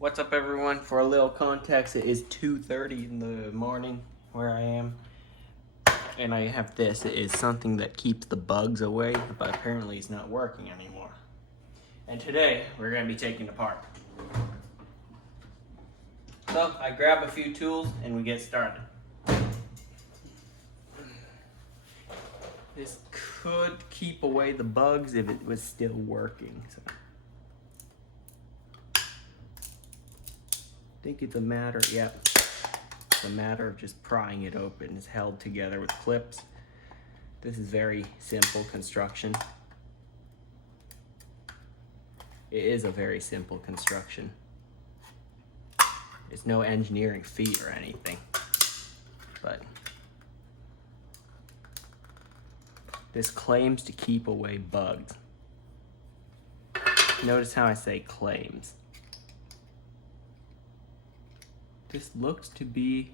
What's up, everyone? For a little context, it is 2:30 in the morning where I am, and I have this. It is something that keeps the bugs away, but apparently it's not working anymore. And today we're going to be taking it apart. So I grab a few tools and we get started. This could keep away the bugs if it was still working. So I think it's a matter, it's a matter of just prying it open. It's held together with clips. This is very simple construction. It is a very simple construction. It's no engineering feat or anything, but this claims to keep away bugs. Notice how I say claims. This looks to be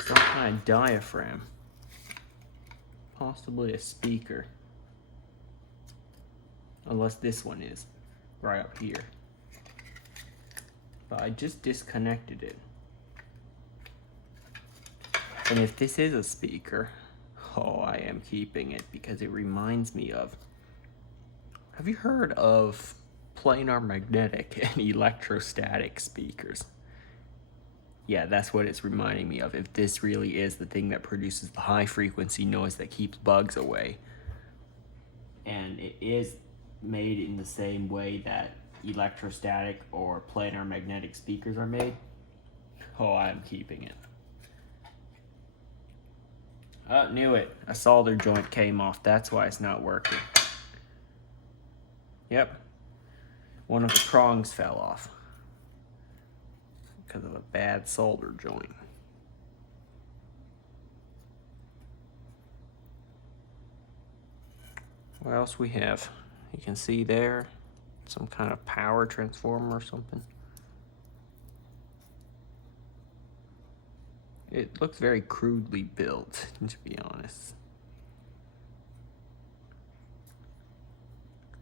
some kind of diaphragm, possibly a speaker, unless this one is right up here. But I just disconnected it. And if this is a speaker, oh, I am keeping it because it reminds me of, have you heard of planar magnetic and electrostatic speakers? Yeah, that's what it's reminding me of. If this really is the thing that produces the high frequency noise that keeps bugs away, and it is made in the same way that electrostatic or planar magnetic speakers are made, oh, I'm keeping it. Oh, knew it. A solder joint came off. That's why it's not working. Yep. One of the prongs fell off because of a bad solder joint. What else we have? You can see there, some kind of power transformer or something. It looks very crudely built, to be honest.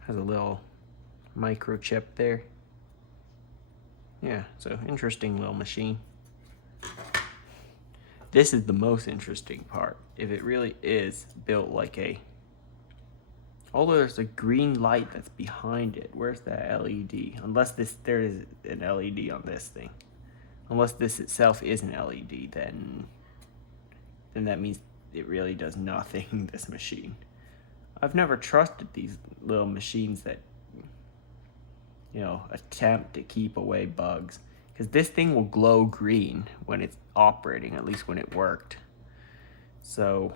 Has a little microchip there. Yeah, so interesting little machine. This is the most interesting part. If it really is built like a, although there's a green light that's behind it. Where's that LED? Unless there is an LED on this thing. Unless this itself is an LED, then that means it really does nothing, this machine. I've never trusted these little machines that, you know, attempt to keep away bugs, because this thing will glow green when it's operating, at least when it worked. So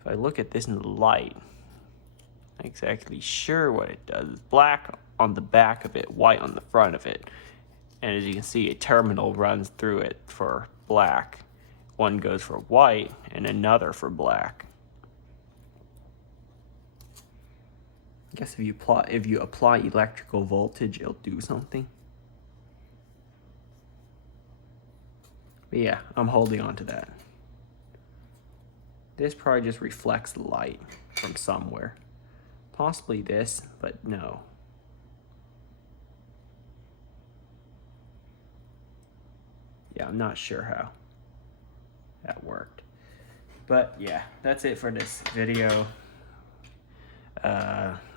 if I look at this in the light, I'm not exactly sure what it does. It's black on the back of it, white on the front of it. And as you can see, a terminal runs through it for black. One goes for white and another for black. I guess if you apply electrical voltage, it'll do something. But yeah, I'm holding on to that. This probably just reflects the light from somewhere. Possibly this, but no. Yeah, I'm not sure how that worked. But yeah, that's it for this video.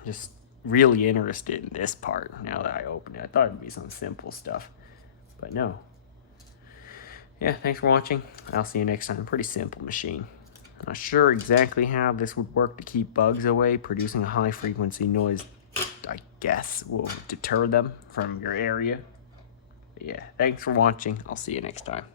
Just really interested in this part now that I opened it. I thought it'd be some simple stuff, but no. Yeah, thanks for watching. I'll see you next time. Pretty simple machine. Not sure exactly how this would work to keep bugs away. Producing a high frequency noise, I guess, will deter them from your area. But yeah, thanks for watching. I'll see you next time.